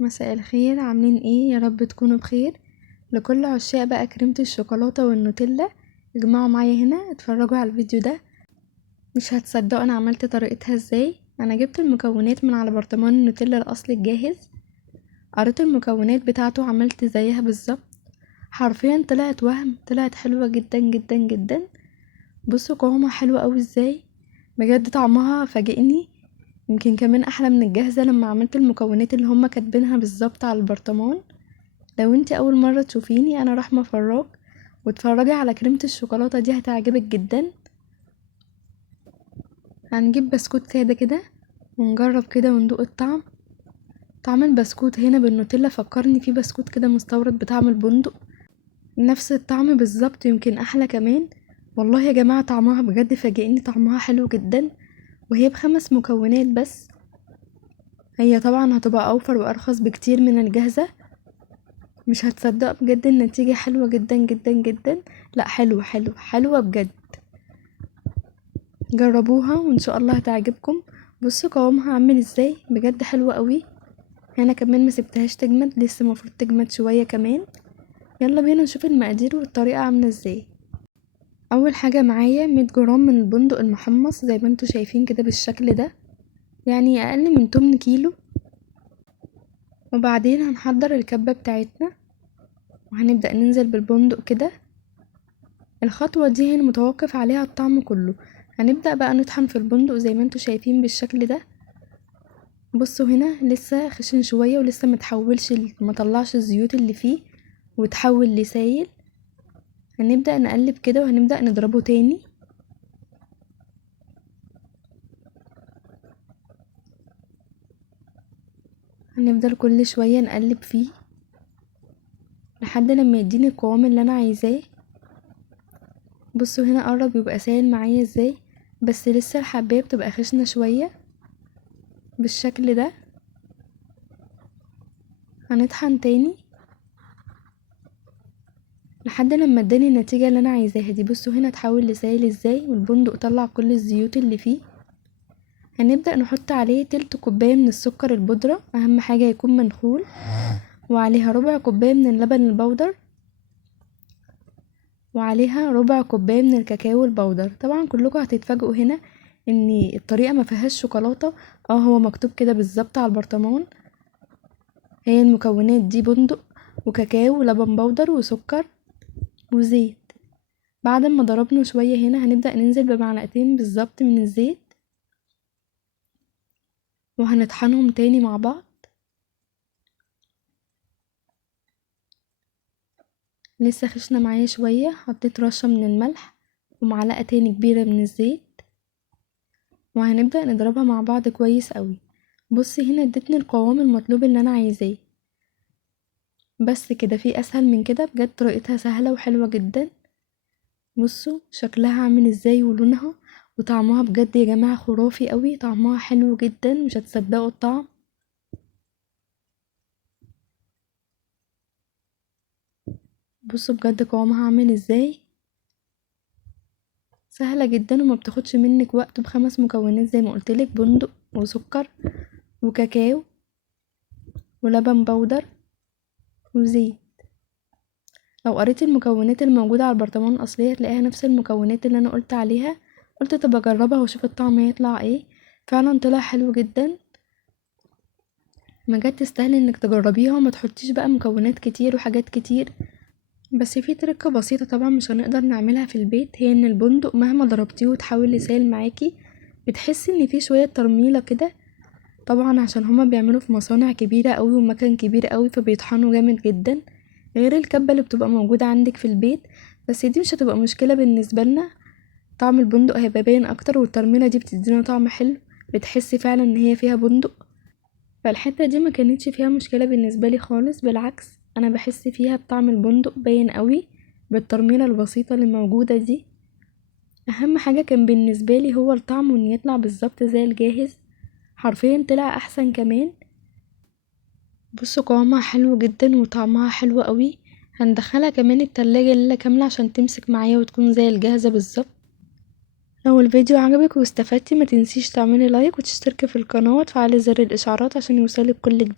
مساء الخير، عاملين ايه؟ يا رب تكونوا بخير. لكل عشاق بقى كريمة الشوكولاتة والنوتيلا، اجمعوا معايا هنا اتفرجوا على الفيديو ده. مش هتصدقوا انا عملت طريقتها ازاي. انا جبت المكونات من على برطمان النوتيلا الاصلي الجاهز، قريت المكونات بتاعته وعملت زيها بالظبط. حرفيا طلعت حلوة جدا جدا جدا. بصوا قوامها حلو اوي ازاي، بجد طعمها فاجئني، يمكن كمان احلى من الجاهزة لما عملت المكونات اللي هما كاتبينها بالظبط على البرطمان. لو انتي اول مرة تشوفيني، انا رحمة فراج، واتفرجي على كريمة الشوكولاتة دي هتعجبك جدا. هنجيب بسكوت سادة كده ونجرب كده وندوق الطعم. طعم البسكوت هنا بالنوتيلا فكرني في بسكوت كده مستورد بطعم البندق، نفس الطعم بالظبط، يمكن احلى كمان. والله يا جماعة طعمها بجد فاجئني، طعمها حلو جدا، وهي ب5 مكونات بس. هي طبعا هتبقى اوفر وارخص بكتير من الجاهزة. مش هتصدق بجد النتيجة حلوة جدا جدا جدا. لا حلوة بجد، جربوها وان شاء الله هتعجبكم. بصوا قوامها عامل ازاي، بجد حلوة قوي. انا كمان مسبتهاش تجمد، لسه المفروض تجمد شوية كمان. يلا بينا نشوف المقادير والطريقة عاملة ازاي. اول حاجة معايا 100 جرام من البندق المحمص زي ما انتوا شايفين كده بالشكل ده، يعني اقل من 8 كيلو. وبعدين هنحضر الكبة بتاعتنا وهنبدأ ننزل بالبندق كده. الخطوة دي هنا متوقف عليها الطعم كله. هنبدأ بقى نطحن في البندق زي ما انتوا شايفين بالشكل ده. بصوا هنا لسه خشن شوية ولسه متحولش، مطلعش الزيوت اللي فيه وتحول لسايل. هنبدأ نقلب كده وهنبدأ نضربه تاني. هنفضل كل شوية نقلب فيه لحد لما يديني القوام اللي انا عايزاه. بصوا هنا قرب يبقى سايل معايا ازاي، بس لسه الحباية بتبقى خشنة شوية بالشكل ده. هنطحن تاني لحد لما اداني النتيجة اللي انا عايزاها دي. بصوا هنا اتحول لسائل ازاي والبندق طلع كل الزيوت اللي فيه. هنبدأ نحط عليه تلت كوباية من السكر البودرة، اهم حاجة يكون منخول، وعليها ربع كوباية من اللبن البودر، وعليها ربع كوباية من الكاكاو البودر. طبعا كلكم هتتفاجئوا هنا ان الطريقة ما فيهاش شوكولاتة. هو مكتوب كده بالظبط على البرطمان. هي المكونات دي بندق وكاكاو ولبن بودر وسكر وزيت. بعد ما ضربنا شوية هنا هنبدأ ننزل بمعلقتين بالظبط من الزيت وهنطحنهم تاني مع بعض. لسه خشنة معايا شوية، حطيت رشة من الملح ومعلقة تاني كبيرة من الزيت وهنبدأ نضربها مع بعض كويس قوي. بصي هنا ادتني القوام المطلوب اللي انا عايزاه. بس كده، في اسهل من كده؟ بجد طريقتها سهلة وحلوة جدا. بصوا شكلها عامل ازاي ولونها وطعمها، بجد يا جماعة خرافي قوي، طعمها حلو جدا، مش هتصدقوا الطعم. بصوا بجد قوامها عامل ازاي، سهلة جدا وما بتاخدش منك وقت، ب5 مكونات زي ما قلتلك، بندق وسكر وكاكاو ولبن بودر وزيت. لو قريتي المكونات الموجودة على البرطمان الأصلية هتلاقيها نفس المكونات اللي أنا قلت عليها. قلت طب اجربها واشوف الطعم هيطلع ايه. فعلا طلع حلو جدا، بجد تستاهل انك تجربيها وما تحطيش بقى مكونات كتير وحاجات كتير. بس في تركة بسيطة طبعا مش هنقدر نعملها في البيت، هي ان البندق مهما ضربتيه وتحاول يسيل معاكي بتحسي ان فيه شوية ترميلة كده. طبعا عشان هما بيعملوا في مصانع كبيرة قوي ومكان كبير قوي فبيطحنوا جامد جدا، غير الكبة اللي بتبقى موجودة عندك في البيت. بس دي مش هتبقى مشكلة بالنسبة لنا، طعم البندق هيبقى باين اكتر والترميلة دي بتدينا طعم حلو، بتحسي فعلا ان هي فيها بندق. فالحتة دي ما كانتش فيها مشكلة بالنسبة لي خالص، بالعكس انا بحس فيها بطعم البندق باين قوي بالترميلة البسيطة اللي موجودة دي. اهم حاجة كان بالنسبة لي هو الطعم وان يطلع بالظبط زي الجاهز. حرفيا طلع احسن كمان. بصوا قوامها حلو جدا وطعمها حلو قوي. هندخلها كمان التلاجة ليلة كاملة عشان تمسك معايا وتكون زي الجاهزة بالظبط. لو الفيديو عجبك واستفدتي ما تنسيش تعملي لايك وتشتركي في القناة وتفعلي زر الاشعارات عشان يوصلك كل جديد.